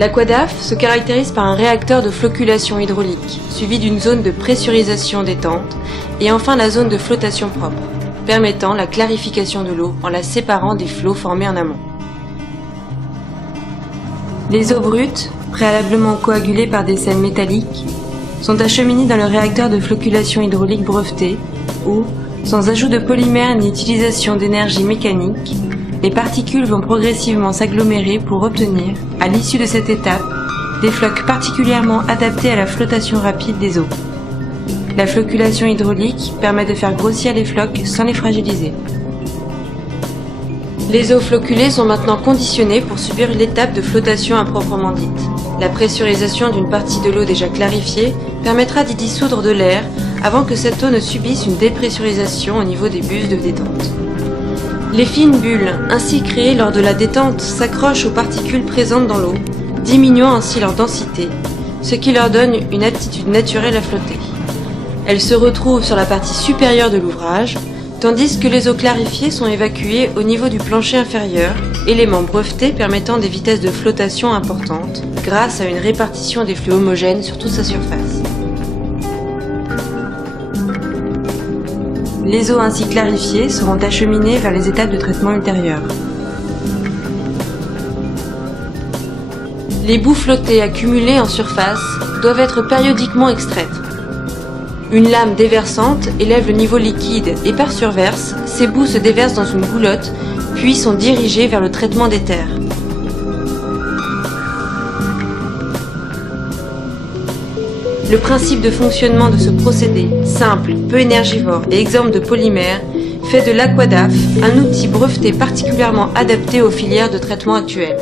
L'aquadaf se caractérise par un réacteur de flocculation hydraulique, suivi d'une zone de pressurisation détente, et enfin la zone de flottation propre, permettant la clarification de l'eau en la séparant des flots formés en amont. Les eaux brutes, préalablement coagulées par des sels métalliques, sont acheminées dans le réacteur de flocculation hydraulique breveté, où, sans ajout de polymère ni utilisation d'énergie mécanique, les particules vont progressivement s'agglomérer pour obtenir, à l'issue de cette étape, des flocs particulièrement adaptés à la flottation rapide des eaux. La flocculation hydraulique permet de faire grossir les flocs sans les fragiliser. Les eaux flocculées sont maintenant conditionnées pour subir l'étape de flottation à proprement dite. La pressurisation d'une partie de l'eau déjà clarifiée permettra d'y dissoudre de l'air avant que cette eau ne subisse une dépressurisation au niveau des buses de détente. Les fines bulles ainsi créées lors de la détente s'accrochent aux particules présentes dans l'eau, diminuant ainsi leur densité, ce qui leur donne une aptitude naturelle à flotter. Elles se retrouvent sur la partie supérieure de l'ouvrage, tandis que les eaux clarifiées sont évacuées au niveau du plancher inférieur, élément breveté permettant des vitesses de flottation importantes, grâce à une répartition des flux homogènes sur toute sa surface. Les eaux ainsi clarifiées seront acheminées vers les étapes de traitement ultérieures. Les boues flottées accumulées en surface doivent être périodiquement extraites. Une lame déversante élève le niveau liquide et par surverse, ces boues se déversent dans une goulotte puis sont dirigées vers le traitement des terres. Le principe de fonctionnement de ce procédé, simple, peu énergivore et exempt de polymères, fait de l'Aquadaf un outil breveté particulièrement adapté aux filières de traitement actuelles.